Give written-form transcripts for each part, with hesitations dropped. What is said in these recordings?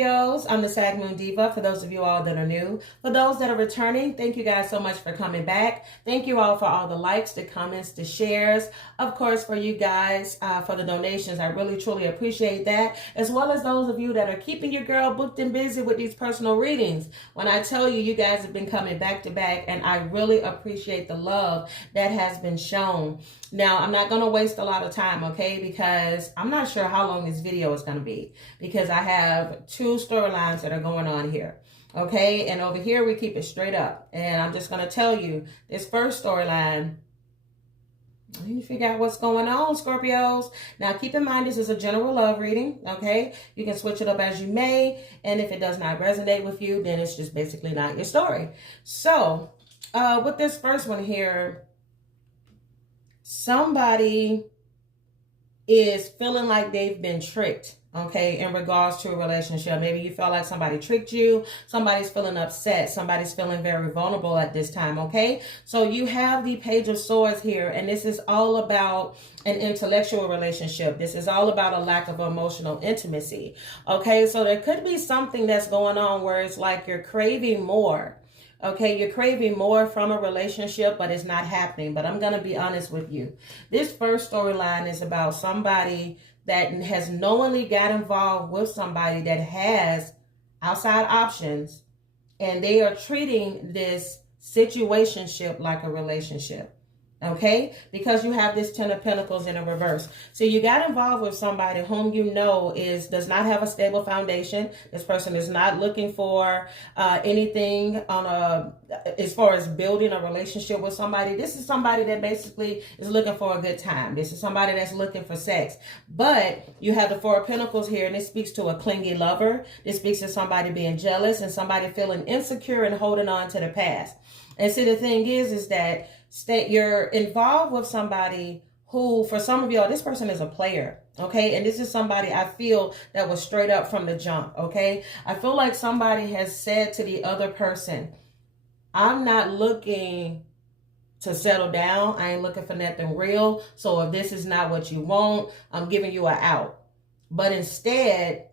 Scorpios, I'm the Sag Moon Diva. For those of you all that are new, for those that are returning, thank you guys so much for coming back. Thank you all for all the likes, the comments, the shares. Of course, for you guys, for the donations, I really truly appreciate that. As well as those of you that are keeping your girl booked and busy with these personal readings. When I tell you, you guys have been coming back to back, and I really appreciate the love that has been shown. Now, I'm not going to waste a lot of time, okay, because I'm not sure how long this video is going to be, because I have two storylines that are going on here, okay, and over here we keep it straight up, and I'm just going to tell you this first storyline. You figure out what's going on, Scorpios. Now, keep in mind, this is a general love reading, okay? You can switch it up as you may, and if it does not resonate with you, then it's just basically not your story. So, with this first one here, somebody is feeling like they've been tricked, okay, in regards to a relationship. Maybe you felt like somebody tricked you. Somebody's feeling upset. Somebody's feeling very vulnerable at this time, okay? So you have the Page of Swords here, and this is all about an intellectual relationship. This is all about a lack of emotional intimacy, okay? So there could be something that's going on where it's like you're craving more. Okay, you're craving more from a relationship, but it's not happening. But I'm going to be honest with you. This first storyline is about somebody that has knowingly got involved with somebody that has outside options, and they are treating this situationship like a relationship. Okay, because you have this Ten of Pentacles in a reverse. So you got involved with somebody whom you know does not have a stable foundation. This person is not looking for anything as far as building a relationship with somebody. This is somebody that basically is looking for a good time. This is somebody that's looking for sex. But you have the Four of Pentacles here, and it speaks to a clingy lover. This speaks to somebody being jealous and somebody feeling insecure and holding on to the past. And see, the thing is that you're involved with somebody who, for some of y'all, this person is a player, okay? And this is somebody I feel that was straight up from the jump, okay? I feel like somebody has said to the other person, I'm not looking to settle down. I ain't looking for nothing real. So if this is not what you want, I'm giving you an out. But instead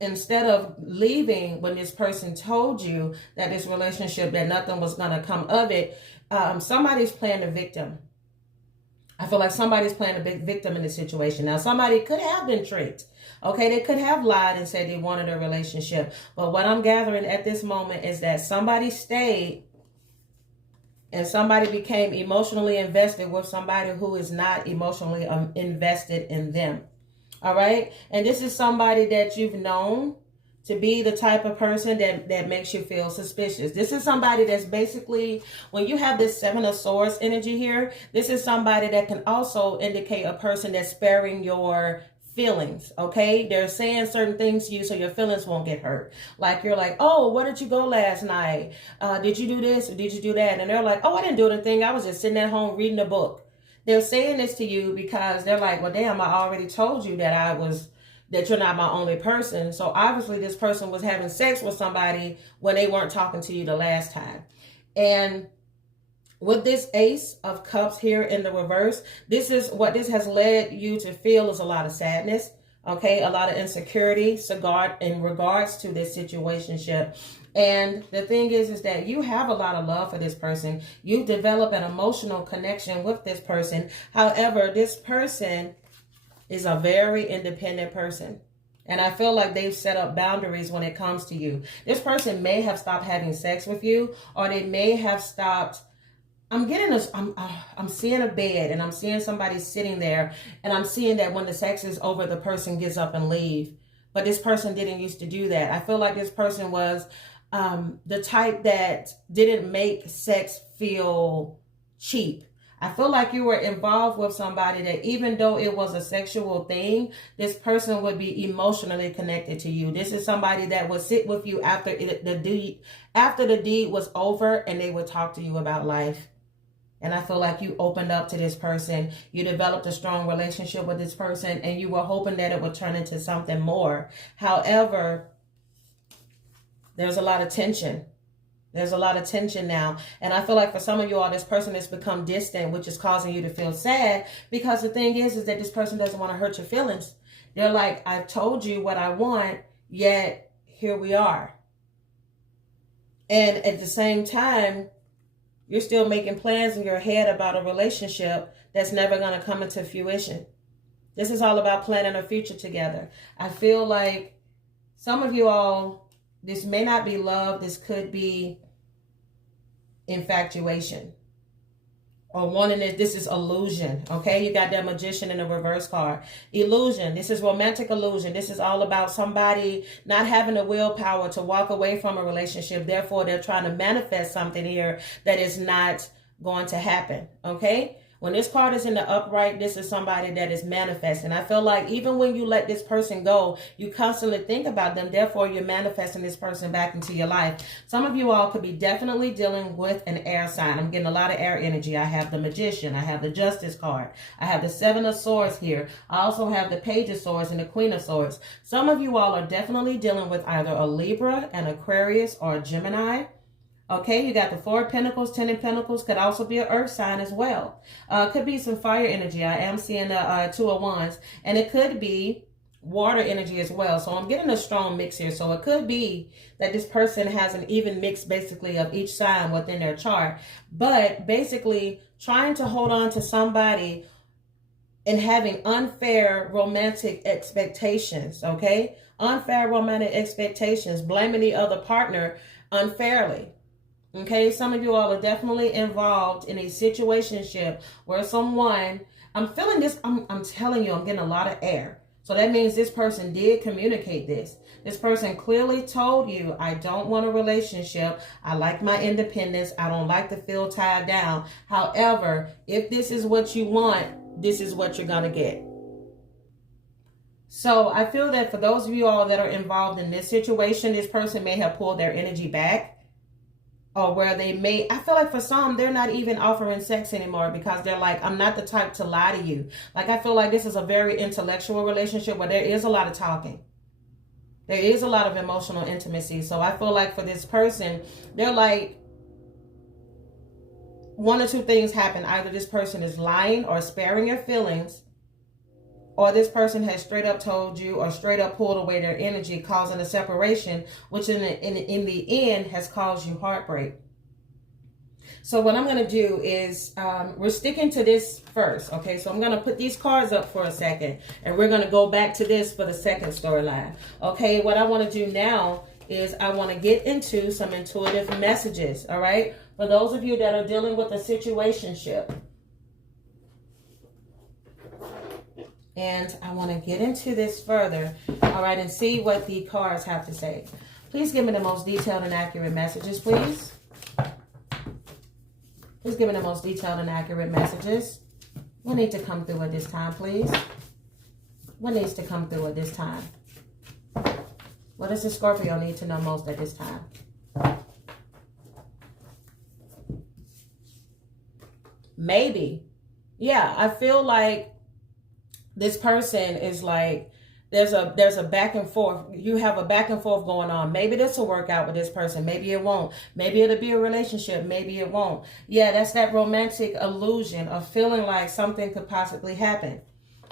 of leaving when this person told you that this relationship, that nothing was going to come of it, somebody's playing the victim. I feel like somebody's playing a big victim in this situation. Now, somebody could have been tricked. Okay, they could have lied and said they wanted a relationship. But what I'm gathering at this moment is that somebody stayed and somebody became emotionally invested with somebody who is not emotionally invested in them. All right. And this is somebody that you've known to be the type of person that makes you feel suspicious. This is somebody that's basically, when you have this Seven of Swords energy here, this is somebody that can also indicate a person that's sparing your feelings, okay? They're saying certain things to you so your feelings won't get hurt. Like you're like, oh, where did you go last night? Did you do this or did you do that? And they're like, oh, I didn't do anything. I was just sitting at home reading a book. They're saying this to you because they're like, well, damn, I already told you that you're not my only person. So obviously this person was having sex with somebody when they weren't talking to you the last time. And with this Ace of Cups here in the reverse, this is what this has led you to feel is a lot of sadness. Okay, a lot of insecurity in regards to this situationship. And the thing is that you have a lot of love for this person. You develop an emotional connection with this person. However, this person is a very independent person. And I feel like they've set up boundaries when it comes to you. This person may have stopped having sex with you, or they may have stopped. I'm seeing a bed, and I'm seeing somebody sitting there, and I'm seeing that when the sex is over, the person gets up and leave. But this person didn't used to do that. I feel like this person was the type that didn't make sex feel cheap. I feel like you were involved with somebody that even though it was a sexual thing, this person would be emotionally connected to you. This is somebody that would sit with you after the deed was over, and they would talk to you about life. And I feel like you opened up to this person. You developed a strong relationship with this person, and you were hoping that it would turn into something more. However, there's a lot of tension. There's a lot of tension now. And I feel like for some of you all, this person has become distant, which is causing you to feel sad, because the thing is that this person doesn't want to hurt your feelings. They're like, I've told you what I want, yet here we are. And at the same time, you're still making plans in your head about a relationship that's never going to come into fruition. This is all about planning a future together. I feel like some of you all, this may not be love. This could be infatuation. Or wanting it, this is illusion. Okay, you got that Magician in the reverse card. Illusion. This is romantic illusion. This is all about somebody not having the willpower to walk away from a relationship. Therefore, they're trying to manifest something here that is not going to happen. Okay. When this card is in the upright, this is somebody that is manifesting. I feel like even when you let this person go, you constantly think about them. Therefore, you're manifesting this person back into your life. Some of you all could be definitely dealing with an air sign. I'm getting a lot of air energy. I have the Magician. I have the Justice card. I have the Seven of Swords here. I also have the Page of Swords and the Queen of Swords. Some of you all are definitely dealing with either a Libra, an Aquarius, or a Gemini. Okay, you got the Four of Pentacles, Ten of Pentacles, could also be an earth sign as well. Could be some fire energy. I am seeing the Two of Wands. And it could be water energy as well. So I'm getting a strong mix here. So it could be that this person has an even mix basically of each sign within their chart. But basically trying to hold on to somebody and having unfair romantic expectations. Okay, unfair romantic expectations, blaming the other partner unfairly. Okay, some of you all are definitely involved in a situationship where someone, I'm feeling this, I'm telling you, I'm getting a lot of air. So that means this person did communicate this. This person clearly told you, I don't want a relationship. I like my independence. I don't like to feel tied down. However, if this is what you want, this is what you're going to get. So I feel that for those of you all that are involved in this situation, this person may have pulled their energy back. Or where they may, I feel like for some, they're not even offering sex anymore because they're like, I'm not the type to lie to you. Like, I feel like this is a very intellectual relationship where there is a lot of talking. There is a lot of emotional intimacy. So I feel like for this person, they're like, one or two things happen. Either this person is lying or sparing your feelings, or this person has straight up told you or straight up pulled away their energy, causing a separation, which in the end has caused you heartbreak. So what I'm going to do is, we're sticking to this first. Okay, so I'm going to put these cards up for a second, and we're going to go back to this for the second storyline. Okay, what I want to do now is I want to get into some intuitive messages. All right, for those of you that are dealing with a situationship. And I want to get into this further, all right, and see what the cards have to say. Please give me the most detailed and accurate messages, please. Please give me the most detailed and accurate messages. What needs to come through at this time, please? What needs to come through at this time? What does the Scorpio need to know most at this time? Maybe. Yeah, I feel like this person is like, there's a back and forth. You have a back and forth going on. Maybe this will work out with this person. Maybe it won't. Maybe it'll be a relationship. Maybe it won't. Yeah, that's that romantic illusion of feeling like something could possibly happen.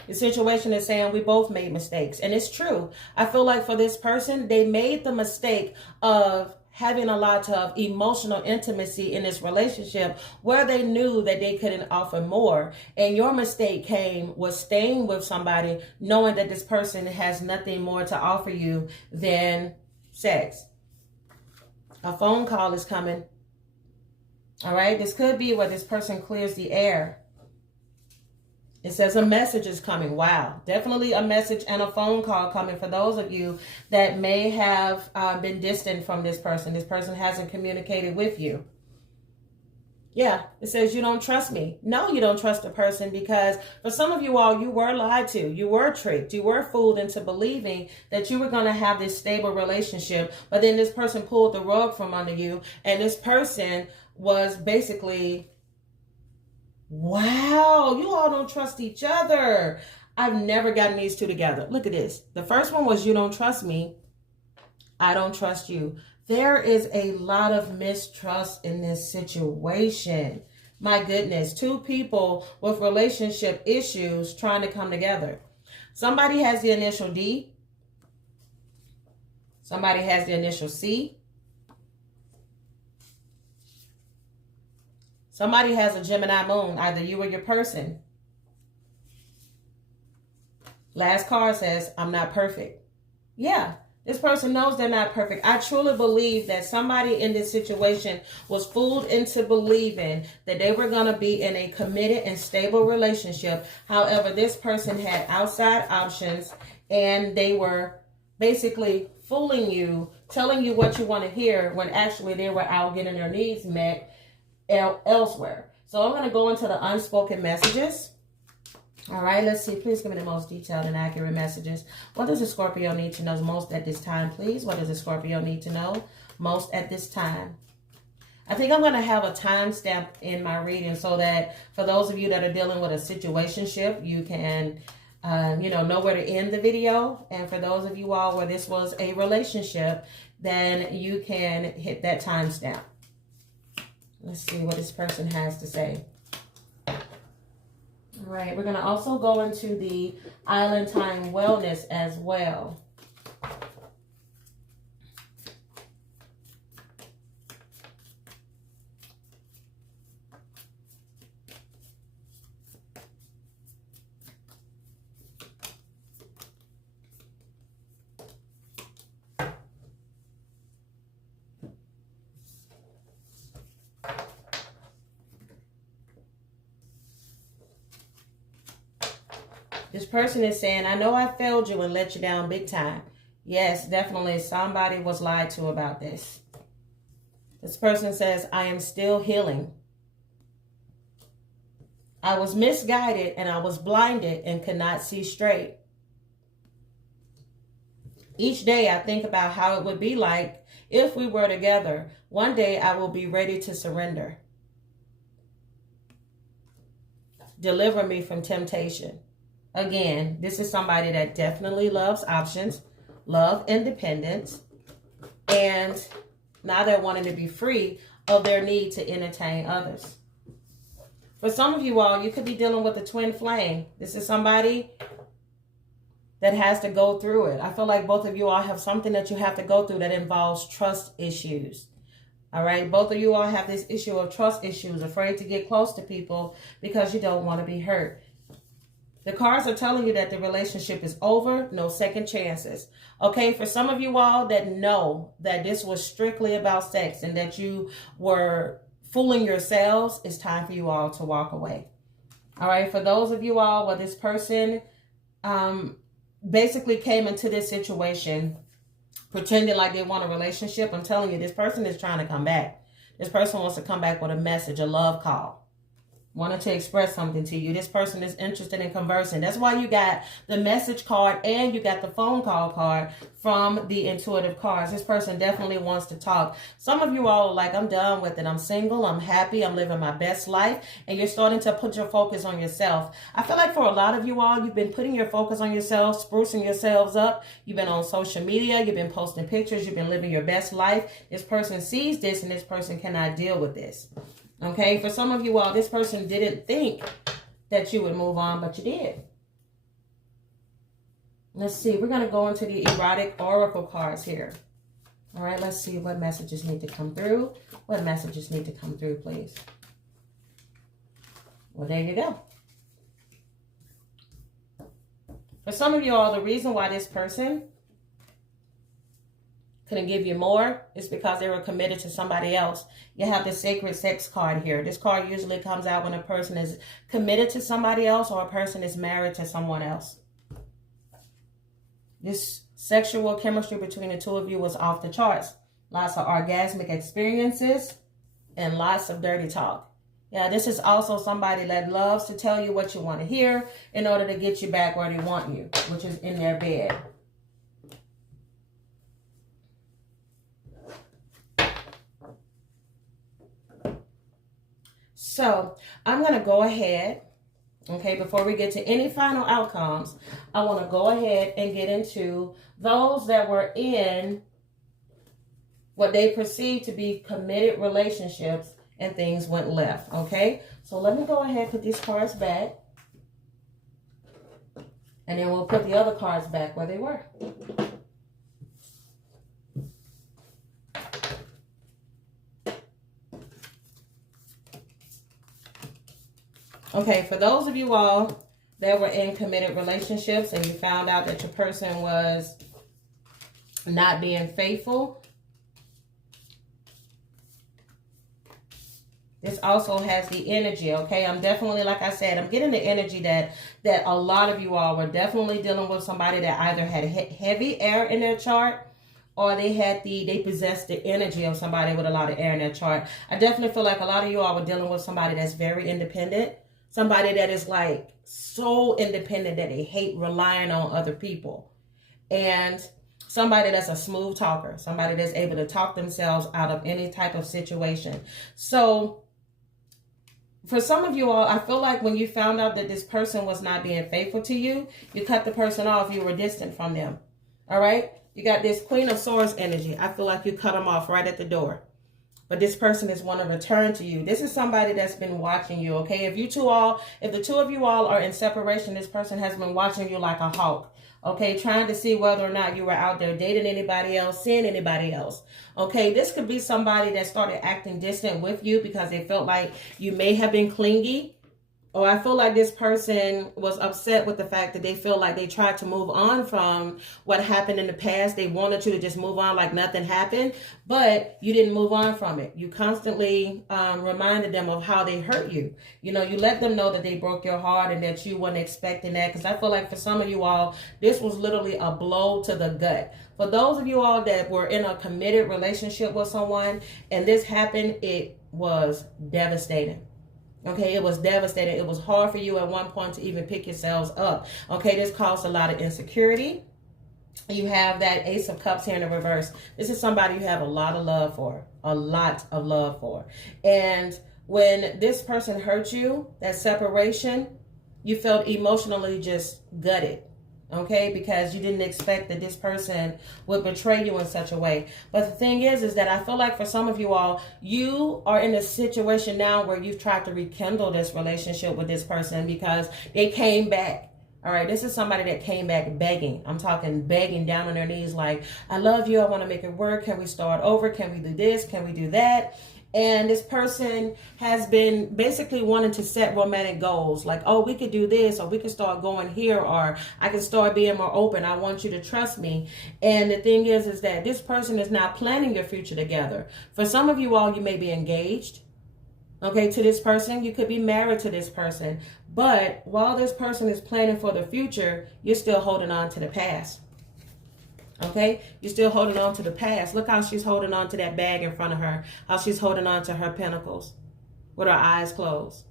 The situation is saying we both made mistakes. And it's true. I feel like for this person, they made the mistake of having a lot of emotional intimacy in this relationship where they knew that they couldn't offer more. And your mistake was staying with somebody knowing that this person has nothing more to offer you than sex. A phone call is coming. All right. This could be where this person clears the air. It says a message is coming. Wow. Definitely a message and a phone call coming for those of you that may have been distant from this person. This person hasn't communicated with you. Yeah. It says you don't trust me. No, you don't trust a person because for some of you all, you were lied to. You were tricked. You were fooled into believing that you were going to have this stable relationship. But then this person pulled the rug from under you. And this person was basically... Wow, you all don't trust each other. I've never gotten these two together. Look at this. The first one was you don't trust me. I don't trust you. There is a lot of mistrust in this situation. My goodness, two people with relationship issues trying to come together. Somebody has the initial D. Somebody has the initial C. Somebody has a Gemini moon, either you or your person. Last card says, I'm not perfect. Yeah, this person knows they're not perfect. I truly believe that somebody in this situation was fooled into believing that they were going to be in a committed and stable relationship. However, this person had outside options and they were basically fooling you, telling you what you want to hear when actually they were out getting their needs met elsewhere. So I'm going to go into the unspoken messages. All right, let's see. Please give me the most detailed and accurate messages. What does a Scorpio need to know most at this time, please? What does a Scorpio need to know most at this time? I think I'm going to have a timestamp in my reading so that for those of you that are dealing with a situationship, you can, know where to end the video. And for those of you all where this was a relationship, then you can hit that timestamp. Let's see what this person has to say. All right, we're going to also go into the Island Time Wellness as well. This person is saying, I know I failed you and let you down big time. Yes, definitely somebody was lied to about this. This person says, I am still healing. I was misguided and I was blinded and could not see straight. Each day I think about how it would be like if we were together. One day I will be ready to surrender. Deliver me from temptation. Again, this is somebody that definitely loves options, love independence, and now they're wanting to be free of their need to entertain others. For some of you all, you could be dealing with a twin flame. This is somebody that has to go through it. I feel like both of you all have something that you have to go through that involves trust issues. All right, both of you all have this issue of trust issues, afraid to get close to people because you don't want to be hurt. The cards are telling you that the relationship is over, no second chances. Okay, for some of you all that know that this was strictly about sex and that you were fooling yourselves, it's time for you all to walk away. All right, for those of you all where this person basically came into this situation pretending like they want a relationship, I'm telling you, this person is trying to come back. This person wants to come back with a message, a love call. Wanted to express something to you. This person is interested in conversing. That's why you got the message card and you got the phone call card from the intuitive cards. This person definitely wants to talk. Some of you all are like, I'm done with it. I'm single. I'm happy. I'm living my best life. And you're starting to put your focus on yourself. I feel like for a lot of you all, you've been putting your focus on yourself, sprucing yourselves up. You've been on social media. You've been posting pictures. You've been living your best life. This person sees this and this person cannot deal with this. Okay, for some of you all, this person didn't think that you would move on, but you did. Let's see. We're going to go into the erotic oracle cards here. All right, let's see what messages need to come through. What messages need to come through, please? Well, there you go. For some of you all, the reason why this person couldn't give you more is because they were committed to somebody else. You have the sacred sex card here. This card usually comes out when a person is committed to somebody else or a person is married to someone else. This sexual chemistry between the two of you was off the charts. Lots of orgasmic experiences and lots of dirty talk. Yeah, this is also somebody that loves to tell you what you want to hear in order to get you back where they want you, which is in their bed. So I'm going to go ahead, okay, before we get to any final outcomes, I want to go ahead and get into those that were in what they perceived to be committed relationships and things went left, okay? So let me go ahead and put these cards back. And then we'll put the other cards back where they were. Okay, for those of you all that were in committed relationships and you found out that your person was not being faithful, this also has the energy, okay? I'm definitely, like I said, I'm getting the energy that a lot of you all were definitely dealing with somebody that either had heavy air in their chart, or they possessed the energy of somebody with a lot of air in their chart. I definitely feel like a lot of you all were dealing with somebody that's very independent, somebody that is like so independent that they hate relying on other people, and somebody that's a smooth talker, somebody that's able to talk themselves out of any type of situation. So for some of you all, I feel like when you found out that this person was not being faithful to you, you cut the person off. You were distant from them. All right? You got this Queen of Swords energy. I feel like you cut them off right at the door. But this person is want to return to you. This is somebody that's been watching you, okay? If the two of you all are in separation, this person has been watching you like a hawk. Okay, trying to see whether or not you were out there dating anybody else, seeing anybody else. Okay, this could be somebody that started acting distant with you because they felt like you may have been clingy. Or I feel like this person was upset with the fact that they feel like they tried to move on from what happened in the past. They wanted you to just move on like nothing happened, but you didn't move on from it. You constantly reminded them of how they hurt you. You know, you let them know that they broke your heart and that you weren't expecting that. Because I feel like for some of you all, this was literally a blow to the gut. For those of you all that were in a committed relationship with someone and this happened, it was devastating. Okay, it was devastating. It was hard for you at one point to even pick yourselves up. Okay, this caused a lot of insecurity. You have that Ace of Cups here in the reverse. This is somebody you have a lot of love for. A lot of love for. And when this person hurt you, that separation, you felt emotionally just gutted. Okay, because you didn't expect that this person would betray you in such a way. But the thing is that I feel like for some of you all, you are in a situation now where you've tried to rekindle this relationship with this person because they came back. All right, this is somebody that came back begging. I'm talking begging down on their knees like, I love you. I want to make it work. Can we start over? Can we do this? Can we do that? And this person has been basically wanting to set romantic goals. Like, oh, we could do this, or we could start going here, or I can start being more open. I want you to trust me. And the thing is that this person is not planning your future together. For some of you all, you may be engaged, okay, to this person. You could be married to this person. But while this person is planning for the future, you're still holding on to the past. Okay, you're still holding on to the past. Look how she's holding on to that bag in front of her. How she's holding on to her pentacles with her eyes closed.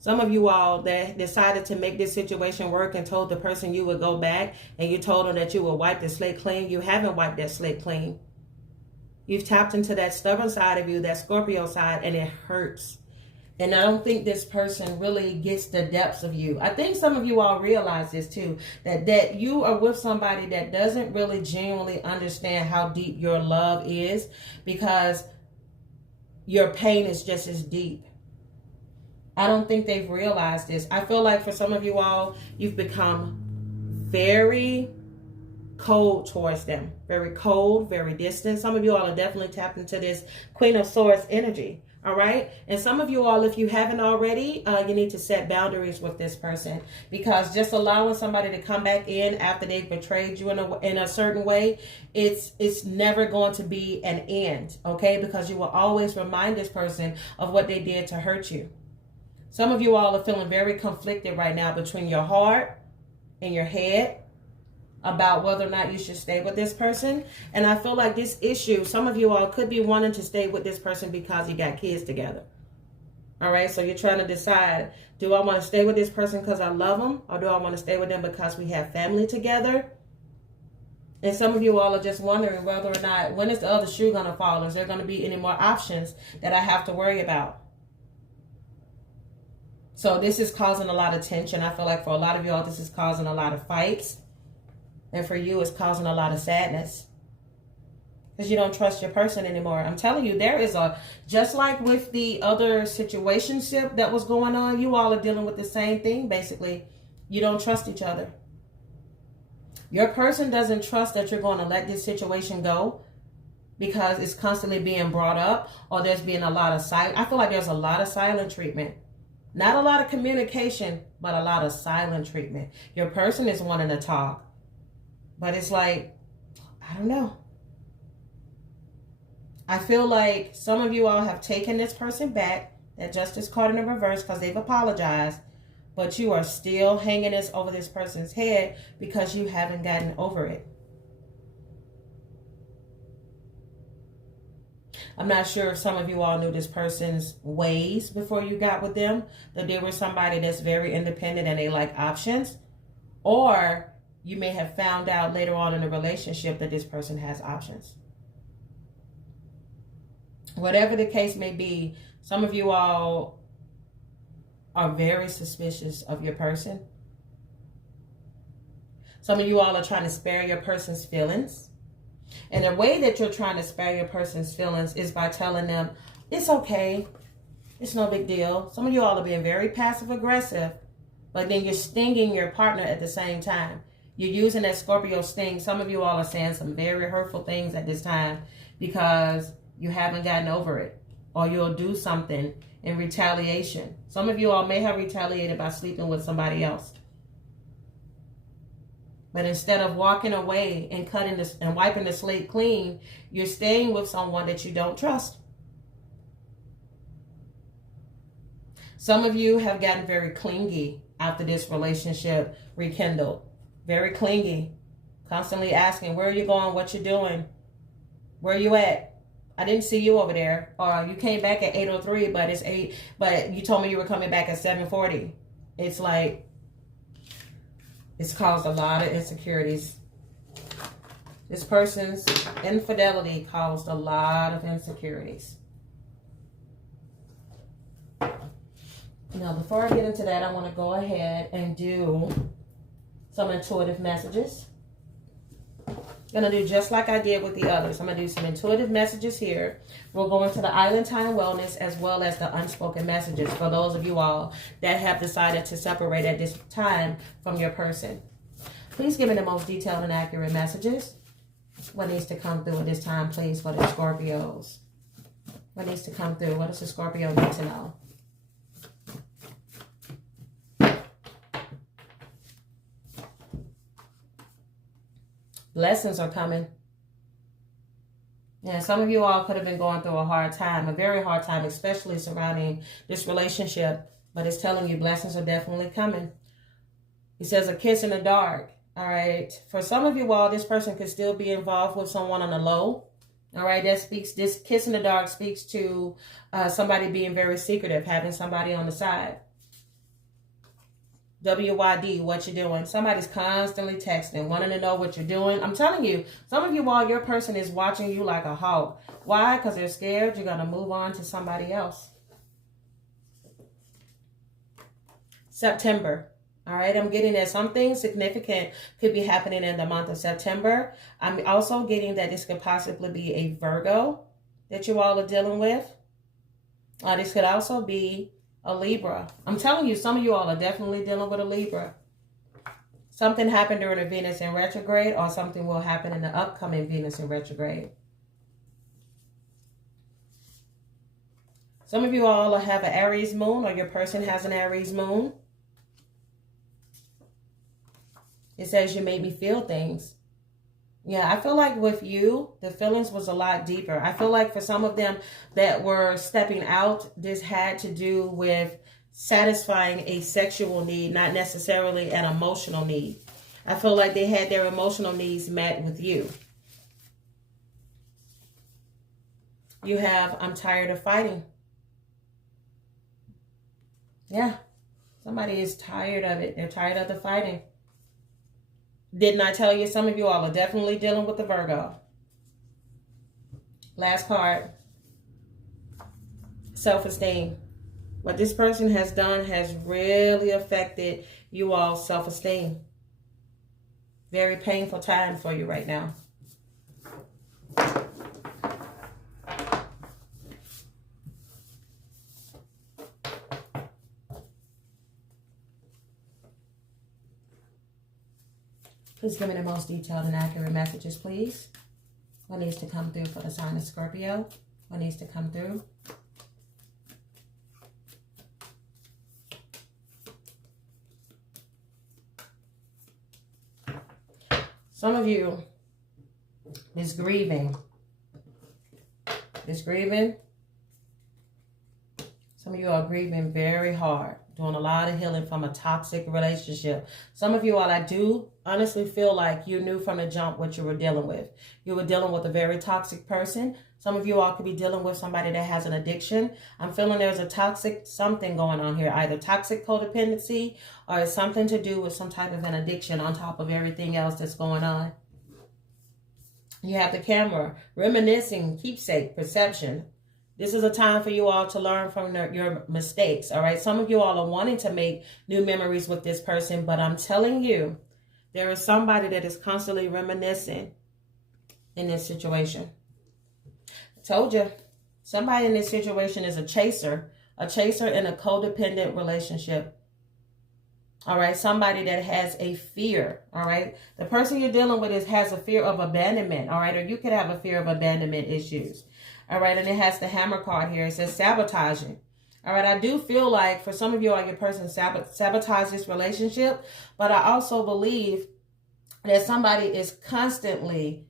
Some of you all that decided to make this situation work and told the person you would go back, and you told them that you would wipe the slate clean. You haven't wiped that slate clean. You've tapped into that stubborn side of you, that Scorpio side, and it hurts. And I don't think this person really gets the depths of you. I think some of you all realize this too, that you are with somebody that doesn't really genuinely understand how deep your love is, because your pain is just as deep. I don't think they've realized this. I feel like for some of you all, you've become very cold towards them. Very cold, very distant. Some of you all are definitely tapped into this Queen of Swords energy. All right. And some of you all, if you haven't already, you need to set boundaries with this person, because just allowing somebody to come back in after they've betrayed you in a certain way, it's never going to be an end. Okay. Because you will always remind this person of what they did to hurt you. Some of you all are feeling very conflicted right now between your heart and your head about whether or not you should stay with this person. And I feel like this issue, some of you all could be wanting to stay with this person because you got kids together. All right, so you're trying to decide, do I want to stay with this person because I love them, or do I want to stay with them because we have family together? And some of you all are just wondering whether or not, when is the other shoe going to fall? Is there going to be any more options that I have to worry about? So this is causing a lot of tension. I feel like for a lot of you all, this is causing a lot of fights. And for you, it's causing a lot of sadness, because you don't trust your person anymore. I'm telling you, there is just like with the other situationship that was going on, you all are dealing with the same thing, basically. You don't trust each other. Your person doesn't trust that you're going to let this situation go, because it's constantly being brought up, or there's being a lot of silent. I feel like there's a lot of silent treatment. Not a lot of communication, but a lot of silent treatment. Your person is wanting to talk, but it's like, I don't know. I feel like some of you all have taken this person back. That Justice card in the reverse because they've apologized. But you are still hanging this over this person's head because you haven't gotten over it. I'm not sure if some of you all knew this person's ways before you got with them, that they were somebody that's very independent and they like options. Or you may have found out later on in the relationship that this person has options. Whatever the case may be, some of you all are very suspicious of your person. Some of you all are trying to spare your person's feelings. And the way that you're trying to spare your person's feelings is by telling them, it's okay. It's no big deal. Some of you all are being very passive aggressive, but then you're stinging your partner at the same time. You're using that Scorpio sting. Some of you all are saying some very hurtful things at this time because you haven't gotten over it. Or you'll do something in retaliation. Some of you all may have retaliated by sleeping with somebody else. But instead of walking away and cutting this and wiping the slate clean, you're staying with someone that you don't trust. Some of you have gotten very clingy after this relationship rekindled. Very clingy. Constantly asking, where are you going? What you doing? Where are you at? I didn't see you over there. Or you came back at 8:03, but it's 8. But you told me you were coming back at 7:40. It's like, it's caused a lot of insecurities. This person's infidelity caused a lot of insecurities. Now, before I get into that, I want to go ahead and do some intuitive messages. I'm going to do just like I did with the others. I'm going to do some intuitive messages here. We'll go into the Island Time Wellness as well as the unspoken messages for those of you all that have decided to separate at this time from your person. Please give me the most detailed and accurate messages. What needs to come through at this time, please, for the Scorpios? What needs to come through? What does the Scorpio need to know? Blessings are coming. Yeah, some of you all could have been going through a hard time, a very hard time, especially surrounding this relationship. But it's telling you blessings are definitely coming. He says a kiss in the dark. All right. For some of you all, this person could still be involved with someone on the low. All right. That speaks, this kiss in the dark speaks to somebody being very secretive, having somebody on the side. WYD, what you doing? Somebody's constantly texting, wanting to know what you're doing. I'm telling you, some of you all, your person is watching you like a hawk. Why? Because they're scared you're going to move on to somebody else. September. All right, I'm getting that something significant could be happening in the month of September. I'm also getting that this could possibly be a Virgo that you all are dealing with. This could also be a Libra. I'm telling you, some of you all are definitely dealing with a Libra. Something happened during a Venus in retrograde, or something will happen in the upcoming Venus in retrograde. Some of you all have an Aries moon, or your person has an Aries moon. It says you made me feel things. Yeah, I feel like with you, the feelings was a lot deeper. I feel like for some of them that were stepping out, this had to do with satisfying a sexual need, not necessarily an emotional need. I feel like they had their emotional needs met with you. You have, I'm tired of fighting. Yeah, somebody is tired of it. They're tired of the fighting. Didn't I tell you some of you all are definitely dealing with the Virgo? Last card. Self-esteem. What this person has done has really affected you all's self-esteem. Very painful time for you right now. Please give me the most detailed and accurate messages, please. What needs to come through for the sign of Scorpio? What needs to come through? Some of you is grieving. Some of you are grieving very hard, doing a lot of healing from a toxic relationship. Some of you all, I do honestly feel like you knew from the jump what you were dealing with. You were dealing with a very toxic person. Some of you all could be dealing with somebody that has an addiction. I'm feeling there's a toxic something going on here, either toxic codependency or it's something to do with some type of an addiction on top of everything else that's going on. You have the camera, reminiscing, keepsake, perception. This is a time for you all to learn from your mistakes, all right? Some of you all are wanting to make new memories with this person, but I'm telling you, there is somebody that is constantly reminiscing in this situation. I told you, somebody in this situation is a chaser in a codependent relationship. All right, somebody that has a fear, all right? The person you're dealing with has a fear of abandonment, all right? Or you could have a fear of abandonment issues, all right? And it has the hammer card here. It says sabotaging, all right? I do feel like for some of you, your person sabotage this relationship, but I also believe that somebody is constantly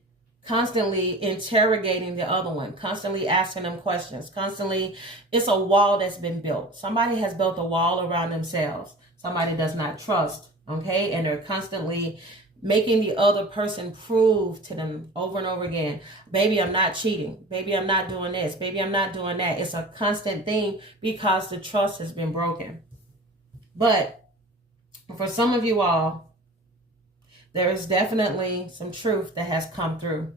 interrogating the other one, constantly asking them questions, constantly. It's a wall that's been built. Somebody has built a wall around themselves. Somebody does not trust, okay? And they're constantly making the other person prove to them over and over again, baby, I'm not cheating. Baby, I'm not doing this. Baby, I'm not doing that. It's a constant thing because the trust has been broken. But for some of you all, there is definitely some truth that has come through.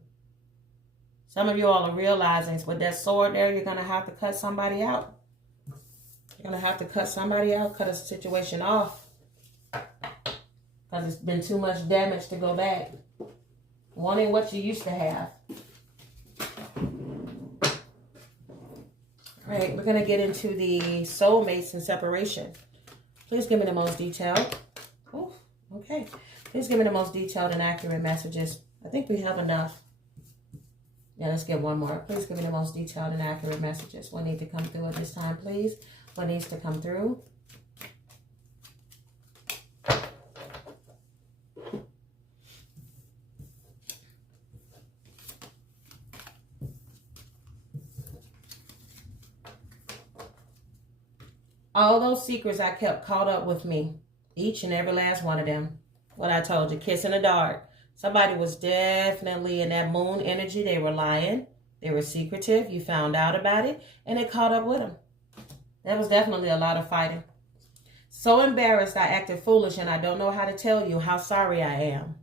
Some of you all are realizing with that sword there, you're going to have to cut somebody out. You're going to have to cut somebody out, cut a situation off. Because it's been too much damage to go back. Wanting what you used to have. All right, we're going to get into the soulmates and separation. Please give me the most detailed. Oh, okay. Please give me the most detailed and accurate messages. I think we have enough. Yeah, let's get one more. Please give me the most detailed and accurate messages. What needs to come through at this time, please? What needs to come through? All those secrets I kept caught up with me. Each and every last one of them. What I told you, kiss in the dark. Somebody was definitely in that moon energy. They were lying. They were secretive. You found out about it. And it caught up with them. That was definitely a lot of fighting. So embarrassed I acted foolish and I don't know how to tell you how sorry I am.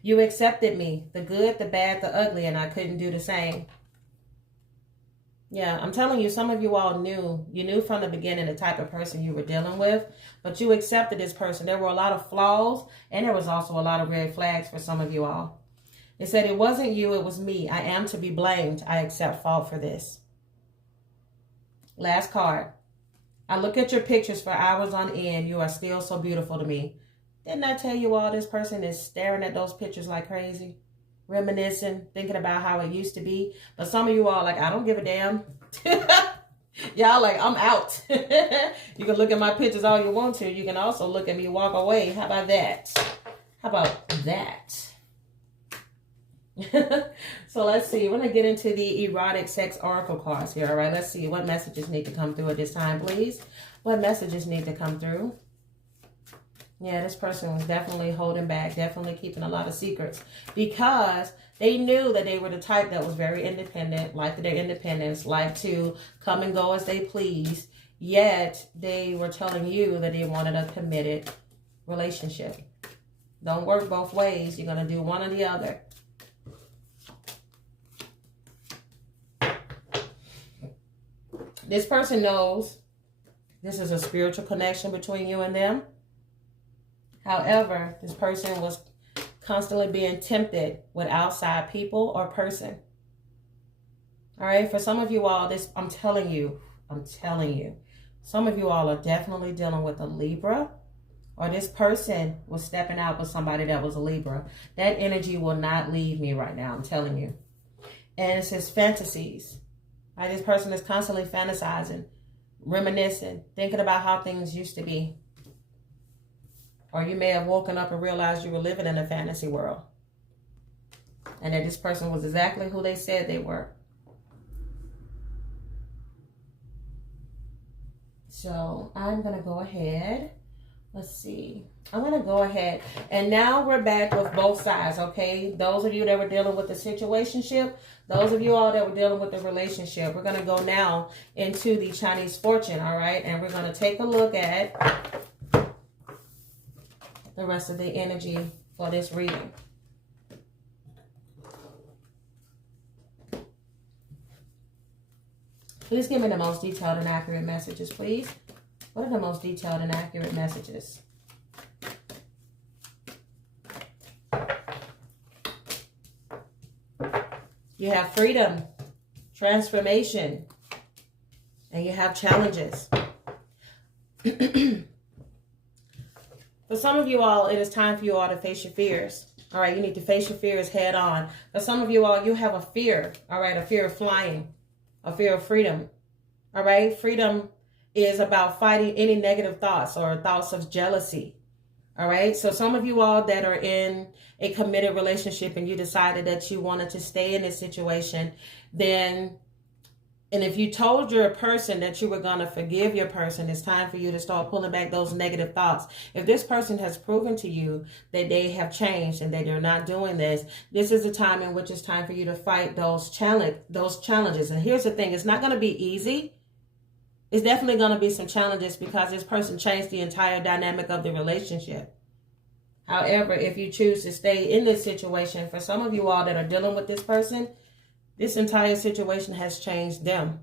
You accepted me. The good, the bad, the ugly, and I couldn't do the same. Yeah, I'm telling you, some of you all knew. You knew from the beginning the type of person you were dealing with. But you accepted this person. There were a lot of flaws. And there was also a lot of red flags for some of you all. It said, it wasn't you, it was me. I am to be blamed. I accept fault for this. Last card. I look at your pictures for hours on end. You are still so beautiful to me. Didn't I tell you all this person is staring at those pictures like crazy? Reminiscing, thinking about how it used to be. But some of you all like, I don't give a damn. Y'all like, I'm out. You can look at my pictures all you want to. You can also look at me walk away. How about that? How about that? So let's see. We're going to get into the erotic sex oracle cards here. All right, let's see what messages need to come through at this time, please. What messages need to come through? Yeah, this person was definitely holding back, definitely keeping a lot of secrets because they knew that they were the type that was very independent, liked their independence, liked to come and go as they please. Yet they were telling you that they wanted a committed relationship. Don't work both ways. You're going to do one or the other. This person knows this is a spiritual connection between you and them. However, this person was constantly being tempted with outside people or person. All right, for some of you all, this, I'm telling you, some of you all are definitely dealing with a Libra, or this person was stepping out with somebody that was a Libra. That energy will not leave me right now, I'm telling you. And it says fantasies. All right, this person is constantly fantasizing, reminiscing, thinking about how things used to be. Or you may have woken up and realized you were living in a fantasy world. And that this person was exactly who they said they were. So I'm going to go ahead. Let's see. I'm going to go ahead. And now we're back with both sides, okay? Those of you that were dealing with the situationship, those of you all that were dealing with the relationship, we're going to go now into the Chinese fortune, all right? And we're going to take a look at the rest of the energy for this reading. Please give me the most detailed and accurate messages, please. What are the most detailed and accurate messages? You have freedom, transformation, and you have challenges. For some of you all, it is time for you all to face your fears. All right, you need to face your fears head on. For some of you all, you have a fear, all right, a fear of flying, a fear of freedom. All right, freedom is about fighting any negative thoughts or thoughts of jealousy. All right, so some of you all that are in a committed relationship and you decided that you wanted to stay in this situation, then, and if you told your person that you were going to forgive your person, it's time for you to start pulling back those negative thoughts. If this person has proven to you that they have changed and that they're not doing this, this is a time in which it's time for you to fight those challenges. And here's the thing, it's not going to be easy. It's definitely going to be some challenges because this person changed the entire dynamic of the relationship. However, if you choose to stay in this situation, for some of you all that are dealing with this person, this entire situation has changed them.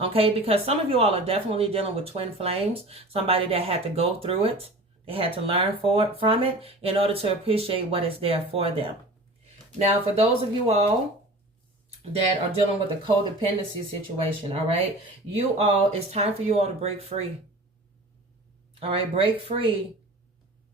Okay, because some of you all are definitely dealing with twin flames, somebody that had to go through it. They had to learn from it in order to appreciate what is there for them. Now, for those of you all that are dealing with a codependency situation, all right, it's time for you all to break free. All right, break free.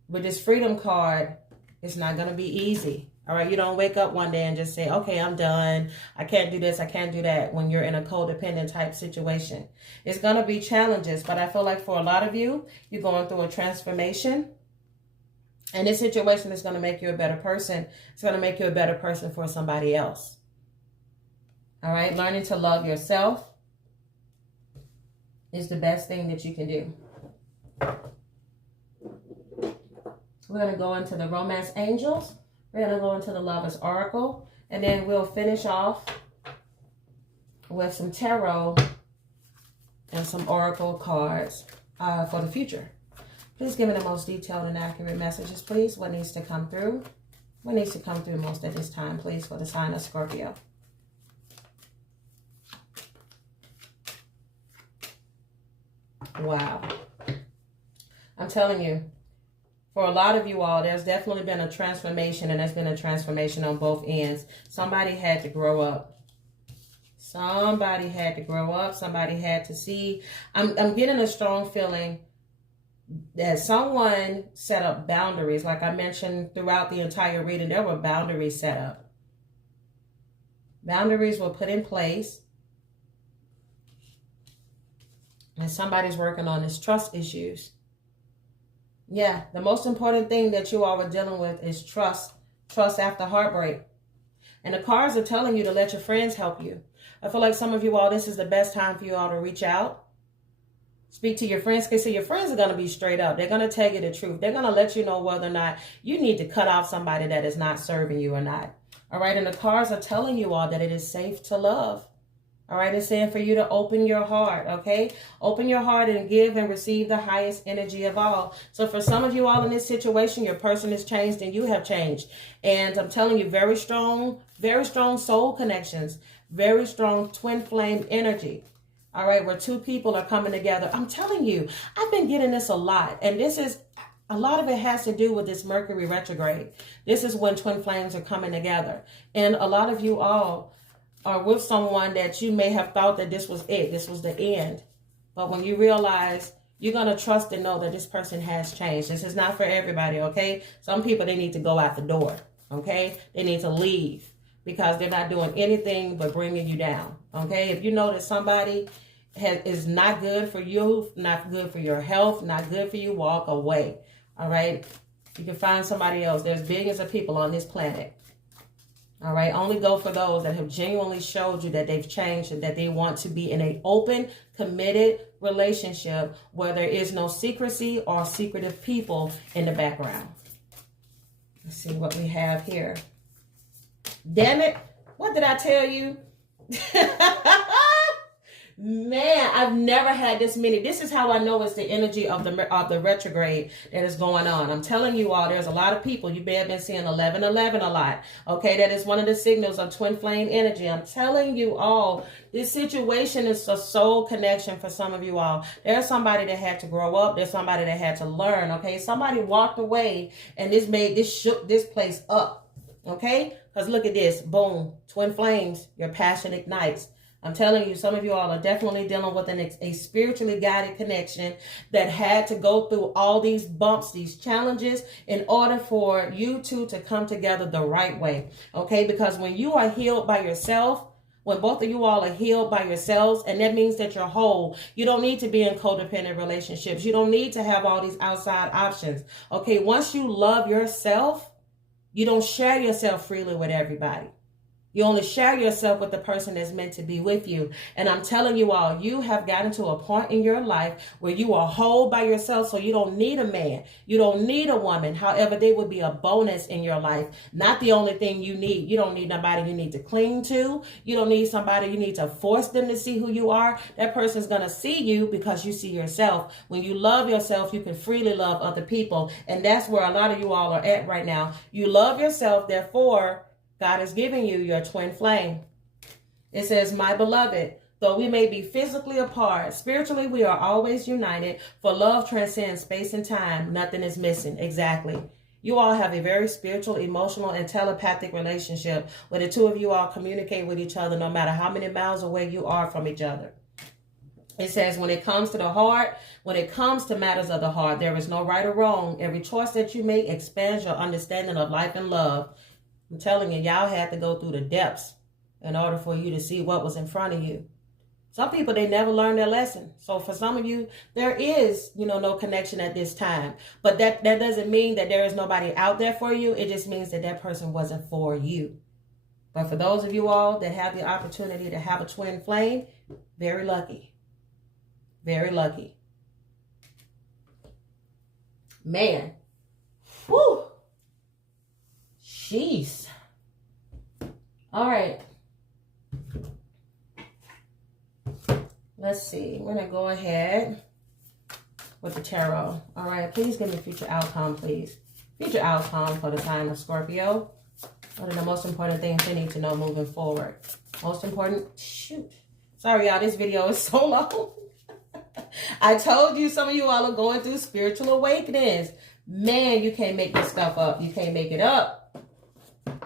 With this freedom card, it's not going to be easy. All right, you don't wake up one day and just say, okay, I'm done. I can't do this. I can't do that when you're in a codependent type situation. It's going to be challenges, but I feel like for a lot of you, you're going through a transformation. And this situation is going to make you a better person. It's going to make you a better person for somebody else. All right, learning to love yourself is the best thing that you can do. We're going to go into the Romance Angels. We're going to go into the Lover's Oracle. And then we'll finish off with some tarot and some oracle cards for the future. Please give me the most detailed and accurate messages, please. What needs to come through? What needs to come through most at this time, please, for the sign of Scorpio? Wow. I'm telling you, for a lot of you all, there's definitely been a transformation, and there's been a transformation on both ends. Somebody had to grow up. Somebody had to grow up. Somebody had to see. I'm getting a strong feeling that someone set up boundaries. Like I mentioned throughout the entire reading, there were boundaries set up. Boundaries were put in place. And somebody's working on his trust issues. Yeah, the most important thing that you all are dealing with is trust. Trust after heartbreak. And the cards are telling you to let your friends help you. I feel like some of you all, this is the best time for you all to reach out. Speak to your friends, because your friends are going to be straight up. They're going to tell you the truth. They're going to let you know whether or not you need to cut off somebody that is not serving you or not. All right, and the cards are telling you all that it is safe to love. All right, it's saying for you to open your heart, okay? Open your heart and give and receive the highest energy of all. So for some of you all in this situation, your person has changed and you have changed. And I'm telling you, very strong soul connections, very strong twin flame energy. All right, where two people are coming together. I'm telling you, I've been getting this a lot. And a lot of it has to do with this Mercury retrograde. This is when twin flames are coming together. And a lot of you all are with someone that you may have thought that this was it. This was the end. But when you realize, you're going to trust and know that this person has changed. This is not for everybody, okay? Some people, they need to go out the door, okay? They need to leave because they're not doing anything but bringing you down, okay? If you know that somebody is not good for you, not good for your health, not good for you, walk away, All right. You can find somebody else. There's billions of people on this planet. All right. Only go for those that have genuinely showed you that they've changed and that they want to be in an open, committed relationship where there is no secrecy or secretive people in the background. Let's see what we have here. Damn it. What did I tell you? Man, I've never had this many. This is how I know it's the energy of the retrograde that is going on. I'm telling you all, there's a lot of people. You may have been seeing 1111 a lot. Okay, that is one of the signals of twin flame energy. I'm telling you all, this situation is a soul connection for some of you all. There's somebody that had to grow up. There's somebody that had to learn. Okay, somebody walked away and this shook this place up. Okay, because look at this. Boom, twin flames. Your passion ignites. I'm telling you, some of you all are definitely dealing with a spiritually guided connection that had to go through all these bumps, these challenges, in order for you two to come together the right way. Okay, because when you are healed by yourself, when both of you all are healed by yourselves, and that means that you're whole, you don't need to be in codependent relationships. You don't need to have all these outside options. Okay, once you love yourself, you don't share yourself freely with everybody. You only share yourself with the person that's meant to be with you. And I'm telling you all, you have gotten to a point in your life where you are whole by yourself, so you don't need a man. You don't need a woman. However, they would be a bonus in your life. Not the only thing you need. You don't need nobody you need to cling to. You don't need somebody you need to force them to see who you are. That person's going to see you because you see yourself. When you love yourself, you can freely love other people. And that's where a lot of you all are at right now. You love yourself, therefore God is giving you your twin flame. It says, my beloved, though we may be physically apart, spiritually we are always united, for love transcends space and time. Nothing is missing. Exactly. You all have a very spiritual, emotional, and telepathic relationship where the two of you all communicate with each other no matter how many miles away you are from each other. It says, when it comes to the heart, when it comes to matters of the heart, there is no right or wrong. Every choice that you make expands your understanding of life and love. I'm telling you, y'all had to go through the depths in order for you to see what was in front of you. Some people, they never learned their lesson. So for some of you, there is, no connection at this time. But that doesn't mean that there is nobody out there for you. It just means that that person wasn't for you. But for those of you all that have the opportunity to have a twin flame, very lucky. Very lucky. Man. Whew. Jeez. All right. Let's see. We're going to go ahead with the tarot. All right. Please give me future outcome, please. Future outcome for the sign of Scorpio. What are the most important things they need to know moving forward? Most important. Shoot. Sorry, y'all. This video is so long. I told you some of you all are going through spiritual awakenings. Man, you can't make this stuff up. You can't make it up.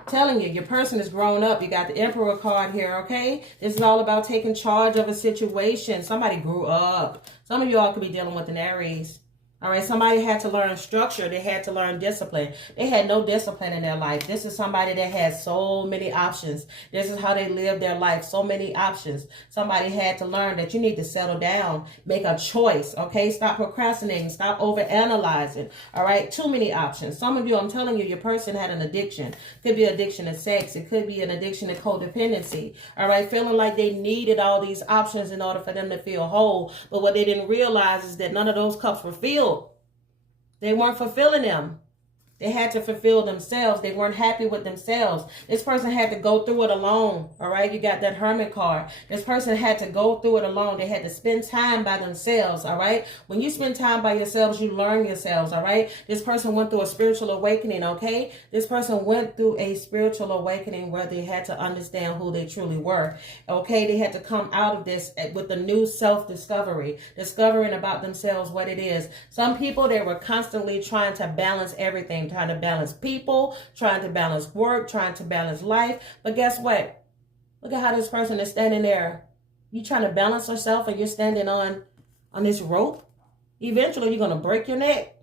Telling you, your person is grown up. You got the Emperor card here, okay? This is all about taking charge of a situation. Somebody grew up. Some of you all could be dealing with an Aries. All right, somebody had to learn structure. They had to learn discipline. They had no discipline in their life. This is somebody that had so many options. This is how they live their life, so many options. Somebody had to learn that you need to settle down, make a choice, okay? Stop procrastinating, stop overanalyzing, all right? Too many options. Some of you, I'm telling you, your person had an addiction. Could be addiction to sex. It could be an addiction to codependency, all right? Feeling like they needed all these options in order for them to feel whole. But what they didn't realize is that none of those cups were filled. They weren't fulfilling them. They had to fulfill themselves. They weren't happy with themselves. This person had to go through it alone. All right. You got that Hermit card. This person had to go through it alone. They had to spend time by themselves. All right. When you spend time by yourselves, you learn yourselves. All right. This person went through a spiritual awakening. Okay. This person went through a spiritual awakening where they had to understand who they truly were. Okay. They had to come out of this with a new self-discovery, discovering about themselves what it is. Some people, they were constantly trying to balance everything. Trying to balance people, trying to balance work, trying to balance life. But guess what? Look at how this person is standing there. You trying to balance yourself and you're standing on this rope. Eventually, you're going to break your neck.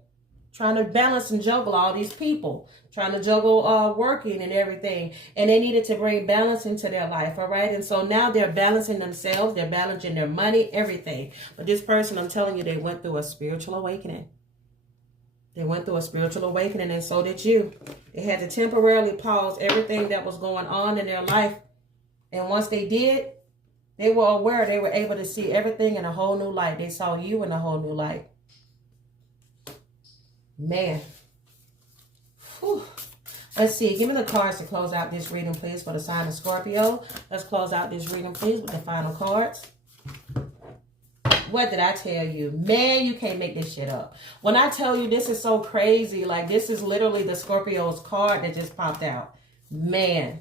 Trying to balance and juggle all these people. Trying to juggle working and everything. And they needed to bring balance into their life, all right? And so now they're balancing themselves. They're balancing their money, everything. But this person, I'm telling you, they went through a spiritual awakening. They went through a spiritual awakening, and so did you. They had to temporarily pause everything that was going on in their life. And once they did, they were aware. They were able to see everything in a whole new light. They saw you in a whole new light. Man. Whew. Let's see. Give me the cards to close out this reading, please, for the sign of Scorpio. Let's close out this reading, please, with the final cards. What did I tell you? Man, you can't make this shit up. When I tell you this is so crazy, like this is literally the Scorpio's card that just popped out. Man.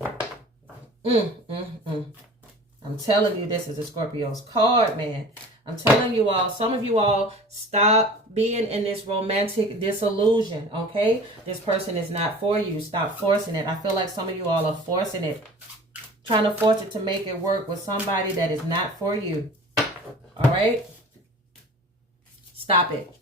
I'm telling you, this is a Scorpio's card, man. I'm telling you all, some of you all, stop being in this romantic disillusion, okay? This person is not for you. Stop forcing it. I feel like some of you all are forcing it. Trying to force it to make it work with somebody that is not for you. All right? Stop it.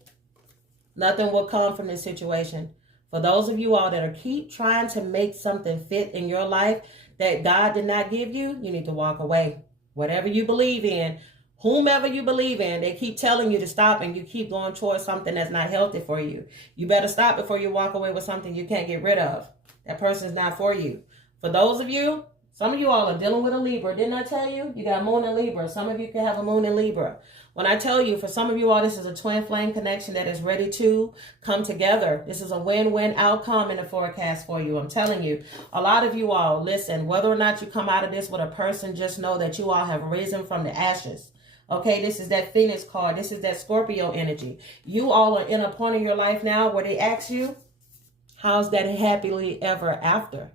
Nothing will come from this situation. For those of you all that are keep trying to make something fit in your life that God did not give you, you need to walk away. Whatever you believe in, whomever you believe in, they keep telling you to stop and you keep going towards something that's not healthy for you. You better stop before you walk away with something you can't get rid of. That person's not for you. For those of you, some of you all are dealing with a Libra. Didn't I tell you? You got moon in Libra. Some of you can have a moon in Libra. When I tell you, for some of you all, this is a twin flame connection that is ready to come together. This is a win-win outcome in the forecast for you. I'm telling you, a lot of you all, listen, whether or not you come out of this with a person, just know that you all have risen from the ashes. Okay, this is that Phoenix card. This is that Scorpio energy. You all are in a point in your life now where they ask you, how's that happily ever after?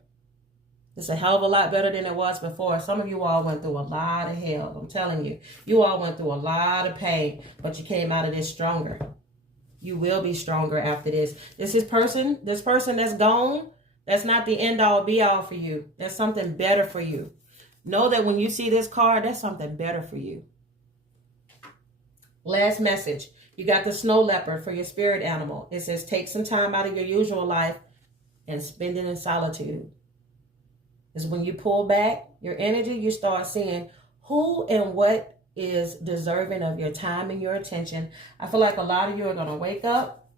It's a hell of a lot better than it was before. Some of you all went through a lot of hell. I'm telling you. You all went through a lot of pain, but you came out of this stronger. You will be stronger after this. This person that's gone, that's not the end all be all for you. That's something better for you. Know that when you see this card, that's something better for you. Last message. You got the snow leopard for your spirit animal. It says take some time out of your usual life and spend it in solitude. Is when you pull back your energy, you start seeing who and what is deserving of your time and your attention. I feel like a lot of you are going to wake up.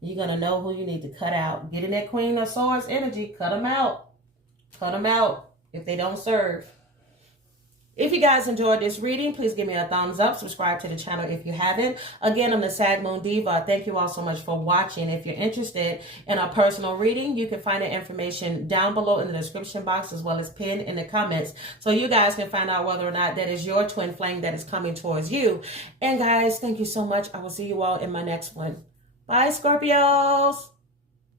You're going to know who you need to cut out. Get in that Queen of Swords energy. Cut them out. Cut them out if they don't serve. If you guys enjoyed this reading, please give me a thumbs up. Subscribe to the channel if you haven't. Again, I'm the Sag Moon Diva. Thank you all so much for watching. If you're interested in a personal reading, you can find the information down below in the description box as well as pinned in the comments. So you guys can find out whether or not that is your twin flame that is coming towards you. And guys, thank you so much. I will see you all in my next one. Bye, Scorpios.